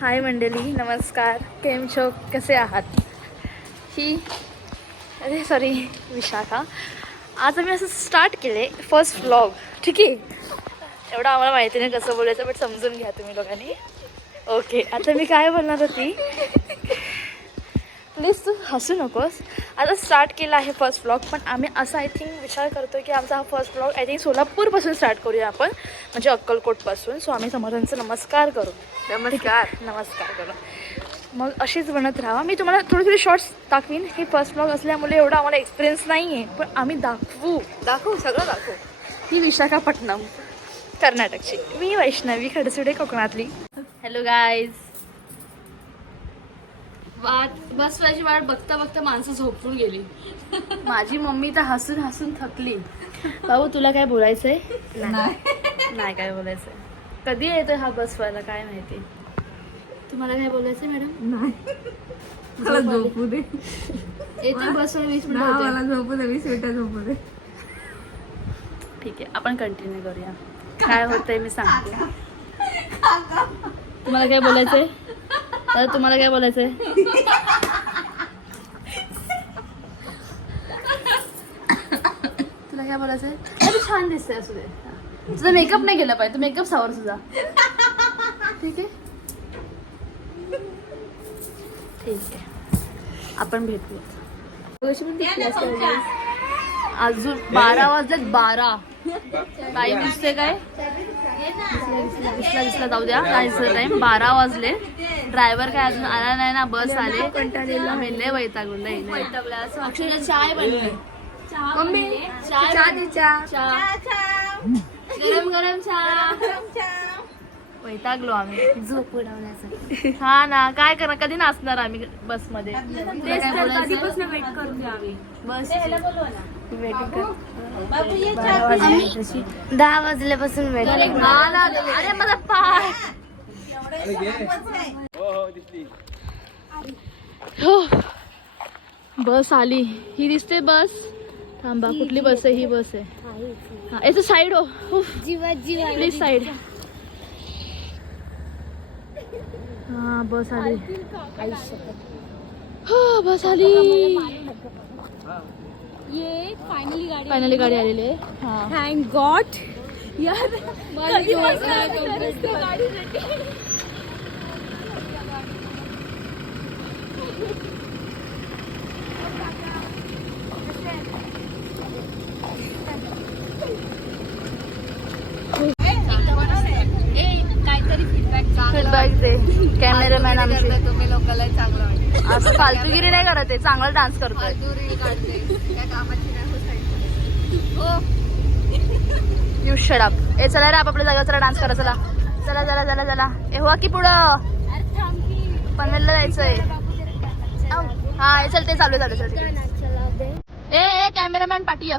हाय मंडळी, नमस्कार. केम छो, कसे आहात? सॉरी विशाखा. आज आम्ही असं स्टार्ट केले फर्स्ट व्लॉग. ठीक आहे, एवढं आम्हाला माहिती नाही कसं बोलायचं, बट समजून घ्या तुम्ही लोकांनी. ओके, आता मी काय बोलणार होती, प्लीज तू हसू नकोस. आता स्टार्ट केला आहे फर्स्ट व्लॉग, पण आम्ही असं आय थिंक विचार करतो की आमचा हा फर्स्ट व्लॉग आय थिंक सोलापूरपासून स्टार्ट करूया आपण, म्हणजे अक्कलकोटपासून. सो आम्ही समर्थांचा नमस्कार करू. नमस्कार करू. मग अशीच बनत राहा. मी तुम्हाला थोडी थोडी शॉर्ट्स दाखवीन. हे फर्स्ट व्लॉग असल्यामुळे एवढा आम्हाला एक्सपिरियन्स नाही आहे, पण आम्ही दाखवू सगळं दाखवू. ही विशाखापट्टणम कर्नाटकची, मी वैष्णवी खडसुडे कोकणातली. Hello guys. बसवायची वाट बघता बघता माणसं झोपून गेली. माझी मम्मी तर हसून हसून थकली. भाऊ तुला काय बोलायचंय? नाही काय बोलायचंय. कधी येतोय हा बसवायला काय माहिती. तुम्हाला काय बोलायचंय मॅडम? मला झोपू दे. येतोय बसवायला 20 मिनिट. मला झोपू दे, 20 मिनिटं झोपू दे. ठीक आहे, आपण कंटिन्यू करूया. काय होतंय मी सांगते. तुम्हाला काय बोलायचंय? तर तुम्हाला काय बोलायचंय? तुला काय बोलायचंय? तू छान दिसते. असू दे, तुझा मेकअप नाही केला पाहिजे. तू मेकअप सावर तुझा. ठीक आहे, ठीक आहे, आपण भेटूया. अजून 12 वाजलेत. 12 टाइम दिसते काय? दिसला जाऊ द्या. जायचं टाइम 12 वाजले. ड्रायव्हर काय अजून आला नाही ना. बस आले, कंटाळलेला. लय वैतागून अक्षरशः चाय बनली. गरम गरम चहा. वैतागलो आम्ही झोप उडवण्यासाठी. हा ना, काय करणार. कधी नाचणार आम्ही बस मध्ये. कधीपासून वेट करतोय आम्ही. बस 10 वाजल्यापासून वेट. अरे माझा पाय. हो, बस आली. ही दिसते बस. थांबा, कुठली बस आहे? ही बस आहे. हा, याचं साईड हो. जीवा प्लीज साईड. हा, बस आली. हो, बस आली. ये फायनली गाडी आलेली आहे. हा, थँक गॉड. यार फीडबॅक दे. कॅमेरामॅन आमचे. तुम्ही लोकांना चांगलं वाटतं. असं फालतूगिरी नाही करत आहे, चांगला डान्स करतोय. You shut up. ए चला रे, आपापल्या जागा चला डान्स करा. चला चला चला चला चला. ए हो की पुढं पनवेलला जायचंय. हा चल, ते चालू चालू. ए कॅमेरामॅन पाठी.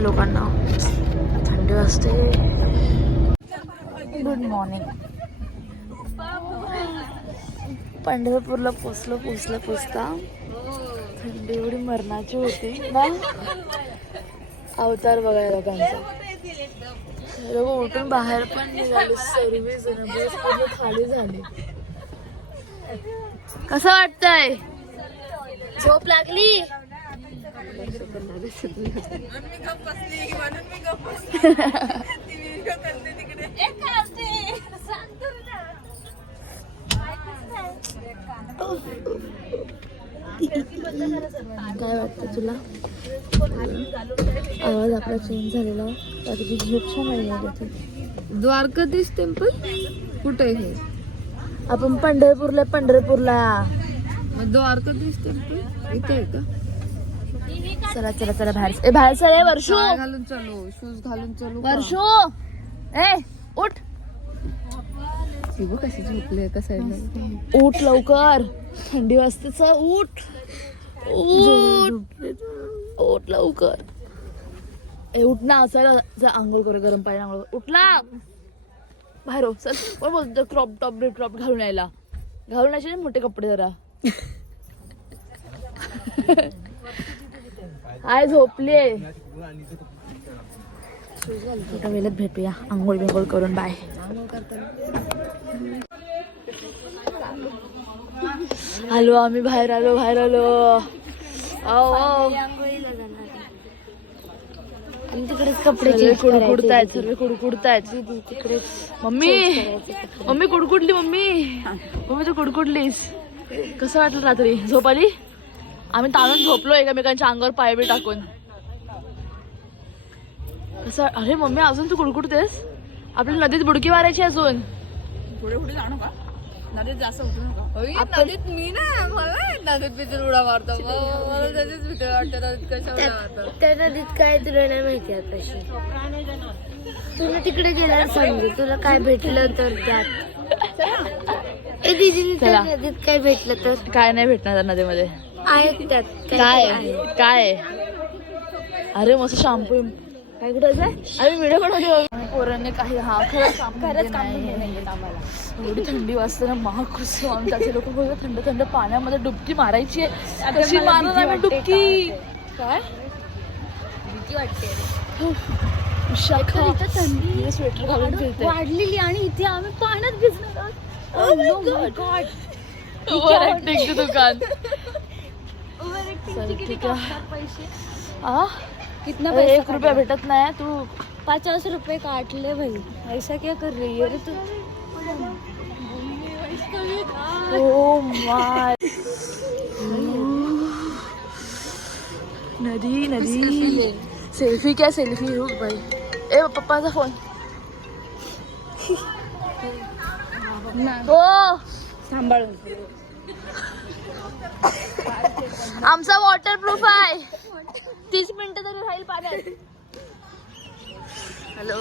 लोकांना थंडी वाजते. Good morning. पंढरपूरला पोचता थंडी एवढी मरणाची होती ना. अवतार बघायला लोकांचा. लोक उठून बाहेर पण निघाले. सर्विस खाली झाली. कसं वाटतंय? झोप लागली? काय वाटतं तुला? आवाज आपला चेंज झालेला तर तुझी झोप छान आहे होती. द्वारकाधीश टेम्पल कुठे आहे हे? आपण पंढरपूरला मग द्वारकाधीश टेम्पल इथे आहे का? चला बाहेर चल वर्षू काय घालून चालू शूज घालून चालू का? वर्षू ए उठ ती बघ कशी झोपली एका साईडला. उठ लवकर थंडी वाजते चल उठ उठ लवकर ए उठ ना चल आंघोळ कर गरम पाणी आंघोळ कर. उठला बाहेर हो चल कोण बोलतो क्रॉप टॉप घालून यायचे मोठे कपडे जरा आय झोपले एका वेळेत भेटूया आंघोळ बिंघोळ करून बाय. आलो आम्ही बाहेर आलो तिकडेच कपडे सर्व कुडकुडतायत मम्मी कुडकुडली मम्मी तू कुडकुडलीस. कसं वाटलं रात्री झोप आली? आम्ही ताणून झोपलो एकमेकांच्या अंगावर पायबी टाकून. कसं अरे मम्मी अजून तू कुडकुडतेस? आपल्याला नदीत बुडकी मारायची अजून. पुढे जाणू का? नदीत जास्त उठू नका. नदीत मी ना मला नदीत भीती उडा मारतो. मला त्याचीच भीती वाटते नदीत कशा उड्या मारतात. त्या नदीत काय तुला नाही माहिती आताशी. तुला तिकडे गेल्यावर समजेल तुला काय भेटलं तर त्यात. ए दीदी त्या नदीत काय भेटलं तर काय नाही भेटणार नदीमध्ये. आहेत त्यात काय अरे मस्त शॅम्पू काय कुठं जाय अरे व्हिडिओ बनवते पोरांनी काही खरंच काम एवढी थंडी वाजते ना महाग खुसलो आम्ही त्याचे लोक बोलतात थंड पाण्यामध्ये डुबकी मारायची आहे. कशी मारणार आम्ही डुबकी? काय भीती वाटते. थंडी स्वेटर घालून फिरते वाढलेली आणि इथे आम्ही पाण्यात भिजणार. दुकान कितना 1 रुपया भेटत नाही. तू 50 रुपए काटले भाई. ऐसा क्या कर रही है रे तू? ओ माय नदी सेल्फी क्या सेल्फी रुक भाई. ए पप्पाचा फोन हो सांभाळून. आमचा वॉटरप्रूफ आहे. 30 मिनिटं तरी राहील पाण्यात. हॅलो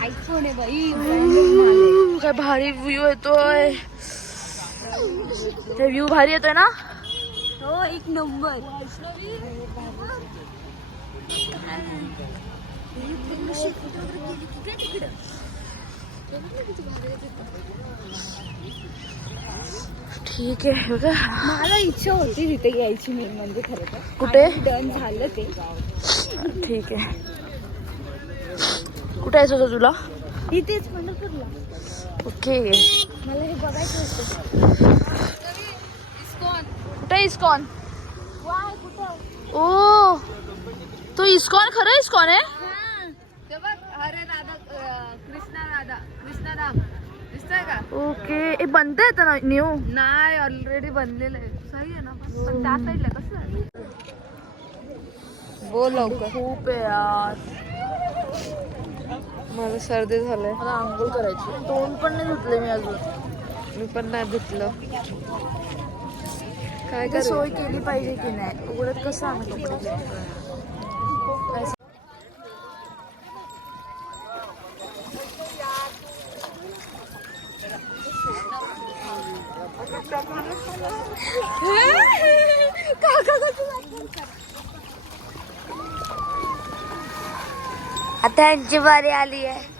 आयफोन आहे बाई. काय भारी व्ह्यू येतोय. ते व्ह्यू भारी येतोय ना. हो एक नंबर. ठीक आहे बघा. मला इच्छा होती तिथे यायची मेन म्हणजे खरं तर. कुठे डन झालं ते. ठीक आहे. कुठे यायचं होतं तुला? इथेच पंढरपूरला. ओके मला हे बघायचं होतं. कुठे इस्कॉन? ओ तो इस्कॉन खरं इस्कॉन आहे. हरे राधा कृष्णाराम दिसतंय का? ओके हे बनतंय आता ना न्यू? नाही ऑलरेडी बनलेलं आहे. सही आहे ना पण त्या साईडला कसं आहे? बोल लवकर. खूप आहे यार. मला सर्दी झालंय. मला आंघोळ करायची. तोंड पण नाही धुतले मी अजून. मी पण नाही धुतलं. काय ते सोय केली पाहिजे की नाही उघडत कसं आम्ही कपडे आता यांची बारी आली आहे.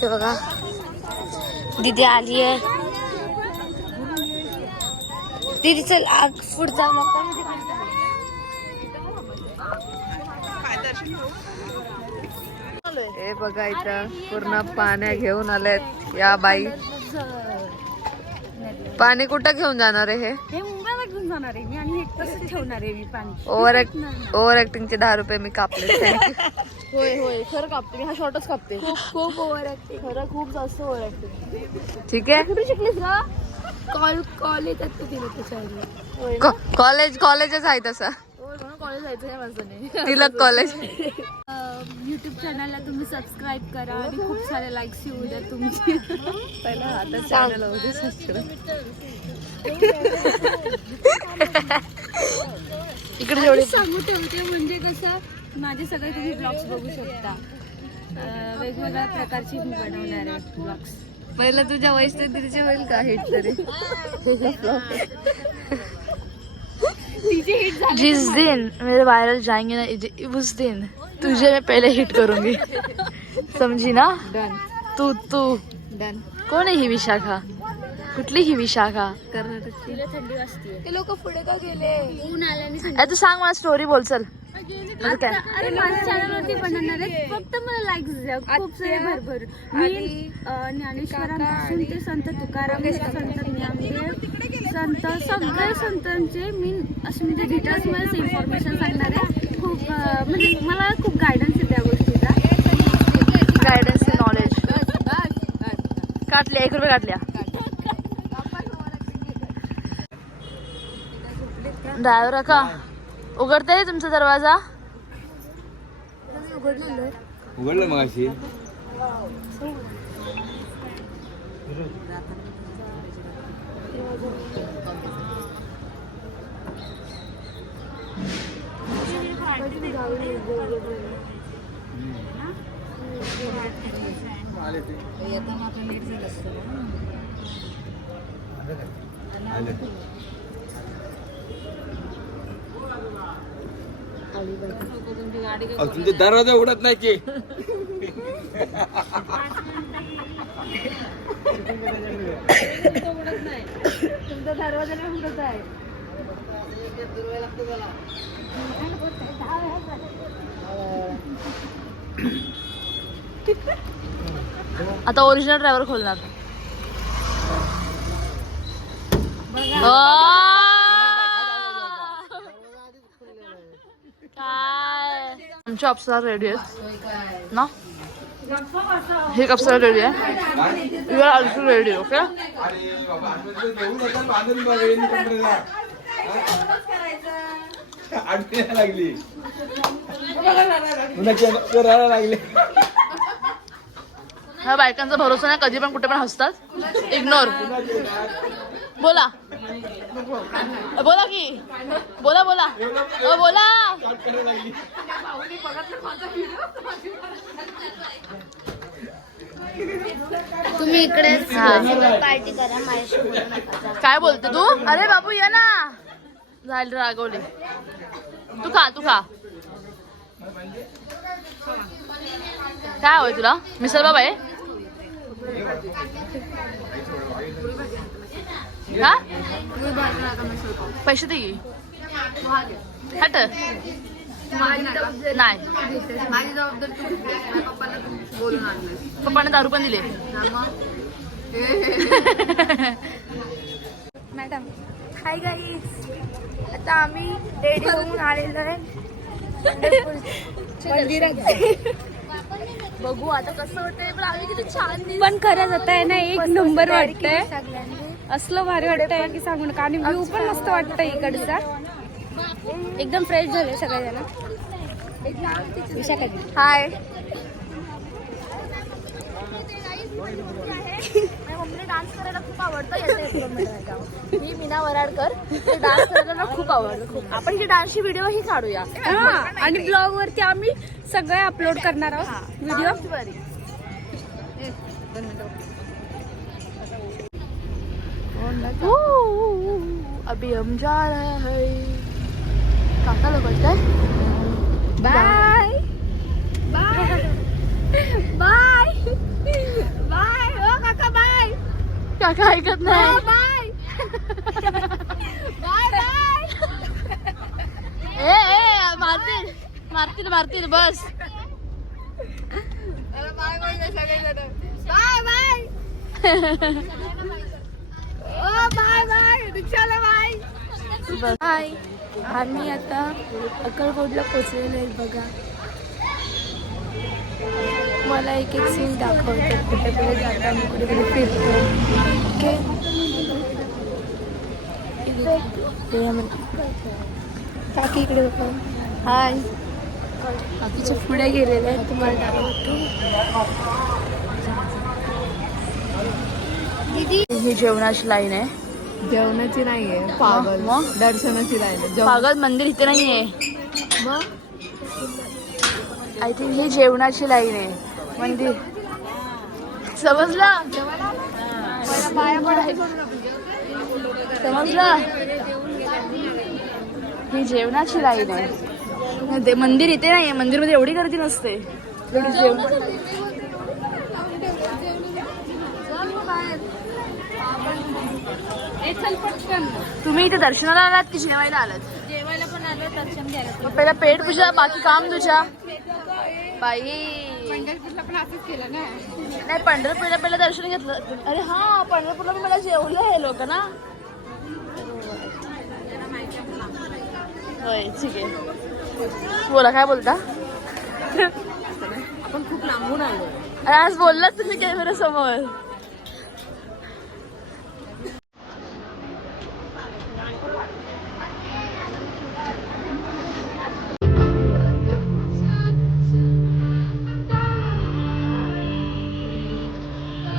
ते बघा दीदी आली आहे. दीदी चल आग पुढचा मका हे बघा इथं पूर्ण पाण्या घेऊन आलेत या बाई. पाणी कुठं घेऊन जाणार आहे हे मुंबईला घेऊन जाणार आहे मी आणि हे तसंच ठेवणार आहे मी पाणी. ओव्हर ऍक्टिंगचे 10 रुपये मी कापले. होय होय खरं कापते मी. हा शॉर्टच कापते. खूप ओव्हर ऍक्टिंग. खरं खूप जास्त ओव्हर ऍक्टिंग. ठीक आहे. कुठे शिकलीस का? कॉल येतात ते तिला त्याच्या कॉलेजच आहे तसं. म्हणून कॉलेज जायचं या माणसाने. तिलक कॉलेज. युट्यूब चॅनलला तुम्ही सबस्क्राईब करा आणि खूप सारे लाईक्स येऊ द्या तुमची. पहिला आता चॅनल होते सबस्क्राईब. इकडे जेवढे सांगू ठेवते म्हणजे कसं माझे सगळे तुम्ही ब्लॉग्स बघू शकता. वेगवेगळ्या प्रकारची मी बनवणार आहे ब्लॉग्स. पहिला तुझ्या वैष्णवीचे होईल का हिट तरी. जिस दिन मेरे वायरल जाएंगे ना उस दिन तुझे मैं पहले हिट करूंगी. समझी ना. डन तू डन. कोण आहे ही विशाखा? कुठली ही विशाखा? कर्नाटकची. थंडी वाजते. ते लोक पुढे का गेले? ऊन आल्याने अरे तू सांग मला स्टोरी बोल चल. म्हणजे काय? अरे माझ्या चॅनलवरती बनवणार आहे. फक्त मला लाईक्स द्या खूप सारे भरभर. मी ज्ञानेश्वरांपासून ते संत तुकाराम, संत ज्ञानदेव, संत सगळ्या संतांचे मी असे म्हणजे डिटेल्स मध्ये इन्फॉर्मेशन सांगणार आहे. खूप म्हणजे मला खूप गायडन्स आहे त्या गोष्टीचा. Guidance knowledge. काटल्या 1 रुपये काटल्या. ड्रायव्हर का उघडते तुमचा दरवाजा? उघडलं मग अशी. तुमचे दरवाजा उघडत नाही की. तुमचा दरवाजा नाही उघडत आहे. आता ओरिजिनल ड्रायव्हर खोलणार. काय आमची अप्सरा रेडी आहे ना. हे अप्सरा रेडी आहे. You are also ready. Okay. लागली लागली. ह्या बायकांचा भरोसा नाही. कधी पण कुठे पण हसतात. इग्नोर. बोला बोला की बोला बोला बोला. तुम्ही इकडे हा. पार्टी करा माझ्याशी बोलू नका. काय बोलते तू? अरे बाबू ये ना. झालं रागवले. तू खा काय हवंय तुला? मिसळ बाबा आहे का? पैसे दे की. हट नाही. माझी जबाबदारी तू घेतलीस. पप्पाला बोलून आणलं. पप्पाने दारू पण दिले. Madam hi guys. आता आम्ही रेडी होऊन आलेलो आहे मंदिरात. बघू आता कसं होतंय. पण आम्ही किती छान पण खरंच आता आहे ना एक नंबर वाटतंय. असलं भारी वाटतंय की सांगू नका. आणि व्ह्यू पण मस्त वाटतंय इकडचा. एकदम फ्रेश झाले सगळेजण. हाय. मम्मीला डान्स करायला खूप आवडतं. ही मीना वराडकर. डान्स करायला ना खूप आवडतं. खूप. आपण ही डान्सची व्हिडिओ ही काढूया. आणि ब्लॉग वरती आम्ही सगळे अपलोड करणार आहोत व्हिडिओ. अभी हम जा रहे हैं. काका लोक काय बाय बाय बाय बाय. ओ काका बाय. काका ऐकत नाही. बाय मारतील मारतील बस. Bye bye bye bye bye bye रिक्षाला बाय. हाय, आम्ही आता अक्कलकोटला पोचलेलो आहे बघा. मला एक एक सीन दाखवतात कुठे कुठे जाताना कुठे कुठे फिरतो. ओके काकी इकडे बघा. हाय, काकीच्या पुढे गेलेले आहे तुम्हाला दाखवतो. ही जेवणाची लाईन आहे. जेवणाची नाहीये पागल, मग दर्शनाची राहिलं. पागल मंदिर इथे नाहीये. मग आय थिंक ही जेवणाची लाईन आहे मंदिर. समजलं समजलं. ही जेवणाची लाईन आहे. ते मंदिर इथे नाहीये. मंदिरमध्ये एवढी गर्दी नसते. तुम्ही इथे दर्शनाला आलात की जेवायला आलात? जेवायला पण आलो, दर्शन घ्यायला. मग पहिला पेट पूजा बाकी काम तुझ्या. बाई पंढरपूरला पण असंच केलं ना. नाही, पंढरपूरला पहिलं दर्शन घेतलं. अरे हा, पंढरपूरला पण मला जेवलं हे लोक ना. होय, ठीक आहे. बोला, काय बोलता? आपण खूप लांबून आलो. अरे आज बोललात तुम्ही कॅमेरा समोर.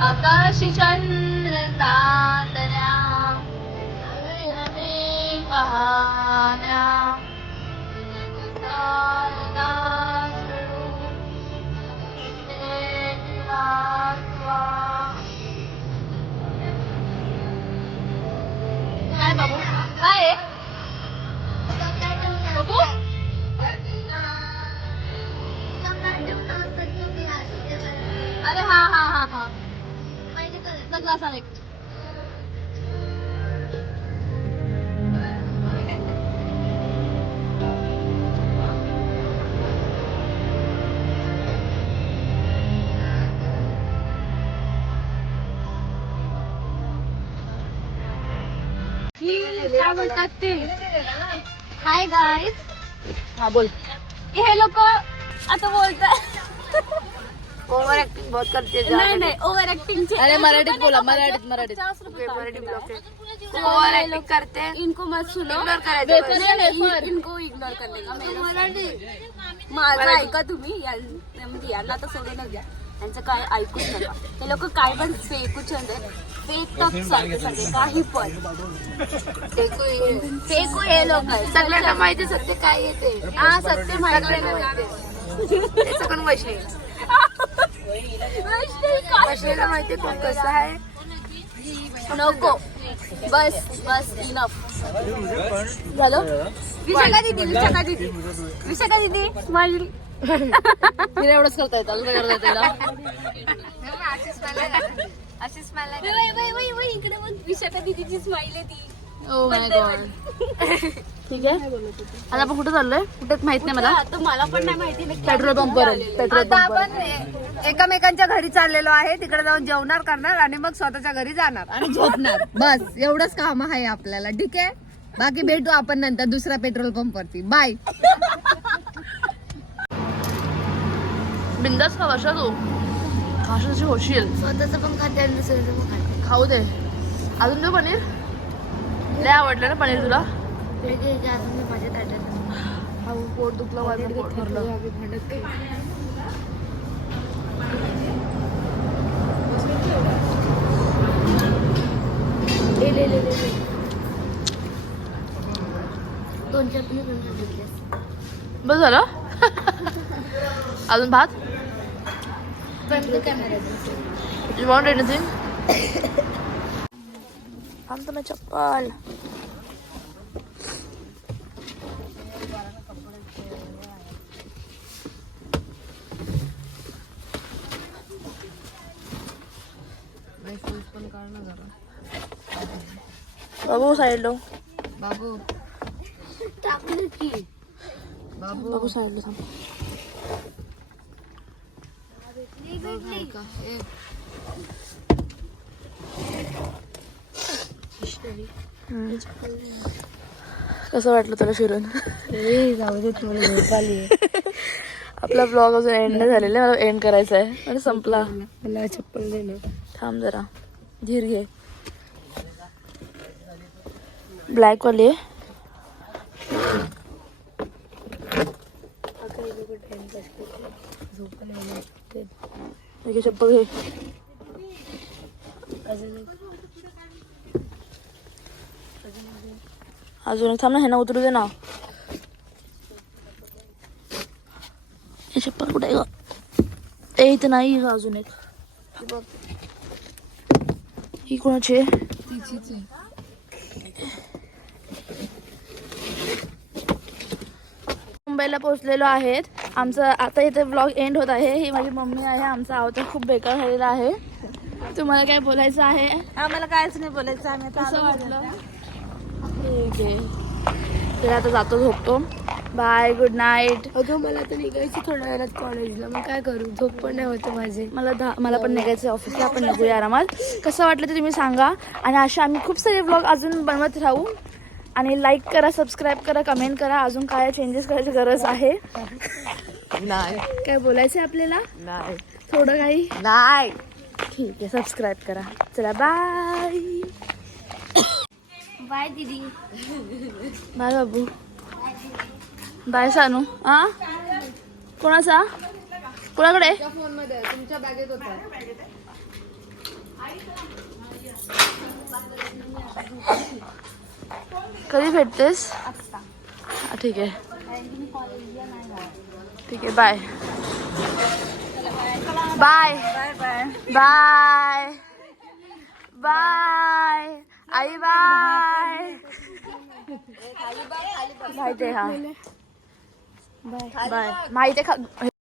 आकाशी चंद्र तांदऱ्या कहाण्या काय बाबू काय आहे? बाबू अरे हा हा हा हा ग्लास आले. काय बोलतात ते? Hi guys. हा बोल. हे लोक आता बोलतात. ओव्हर ऍक्टिंग बहुत करते. नाही नाही, ओव्हर ऍक्टिंग. अरे मराठीत बोला. मराठीत मराठीत. ओव्हर ऍक्टिंग करते. इनको मत सुनो. इनको इग्नोर करने का. माझं ऐका तुम्ही. म्हणजे यांना तर सोडूनच द्या. त्यांचं काय ऐकूच नका. ते लोक काय पण फेकूच फेकतात सारखे सारखे काही पण. फेकू हे लोक. सगळ्यांना माहिती सत्य काय येते. हा, सत्य माहिती. ते सगळं वैष्णवी. वैष्णवीला माहिती कोण कसं आहे. नको, बस बस, इनफ झालं. विशाखा दीदी, विशाखा दीदी, विशाखा दीदी स्माइल. तिला एवढंच करता येतं. अजून काय करता येतं तिला? इकडे मग विशाखा दीदीची स्माइल आहे ती. Oh my God. ठीक आहे. आता आपण कुठे चाललोय? कुठेच माहित नाही मला. आता मला पण नाही माहिती नक्की. पेट्रोल पंपवर. पेट्रोल पंपवर. एकमेकांच्या घरी चाललेलो आहे. तिकडे जाऊन जेवणार करणार आणि मग स्वतःच्या घरी जाणार आणि झोपणार. बस एवढंच काम आहे आपल्याला. ठीक आहे. बाकी भेटू आपण नंतर दुसऱ्या पेट्रोल पंप वरती. बाय. बिंदास खा वर्षा तू. खाशी होशील. स्वतःच पण खाते आणि दुसऱ्याचं पण खाते. खाऊ दे. अजून देऊ पनीर. लय आवडलं ना पनीर तुला. माझ्या ताटात हा पोट दुखलं. माझं पोट भरलं. दोन चटणी घेतली. बस झालं. अजून भात. You want anything? आणतो ना चप्पल. बाबू साईड लो. बाबू टाकली की बाबू साईडला थांब. कसं वाटलं तुला फिरून? आपला ब्लॉग अजून एंड नाही झालेला आहे. मला एंड करायचा आहे. म्हणजे संपला. मला चप्पल दे ना. थांब जरा धीर घे. ब्लॅक वाली आहे. घे चप्पल घे. अजून एक थांब ना, हे ना उतरू दे ना. हे चप्पल कुठे आहे ग? ए इथे नाही ग अजून एक. ही कोणाची आहे? मुंबईला पोहोचलेलो आहेत. आमचं आता इथे ब्लॉग एंड होत आहे. ही माझी मम्मी आहे. आमचा आवता खूप बेकार झालेला आहे. तुम्हाला काय बोलायचं आहे? आम्हाला कायच नाही बोलायचं. आम्ही कसं वाटलं? ठीक आहे. तर आता जातो, झोपतो. Bye, good night. अगं मला तर निघायची थोड्या वेळात कॉलेजला. मग काय करू, झोप पण नाही होतं माझे. मला पण निघायचं आहे ऑफिसला. आपण निघूया आरामात. कसं वाटलं ते तुम्ही सांगा. आणि असे आम्ही खूप सारे ब्लॉग अजून बनवत राहू. आणि लाईक करा, सबस्क्राईब करा, कमेंट करा. अजून काय चेंजेस करायची गरज आहे? नाही काय बोलायचं आहे आपल्याला? नाही थोडं काही? नाही. ठीक आहे, सबस्क्राईब करा. चला बाय. बाय दीदी. बाय बाबू. बाय सानू. हा कोणाचा? कोणाकडे? फोन मध्ये तुमच्या बॅगेत होता. कधी भेटतेस? ठीक आहे. ठीक आहे, bye bye bye bye bye. आई बाय. माहिती आहे. हा बाय बाय. माहिती आहे.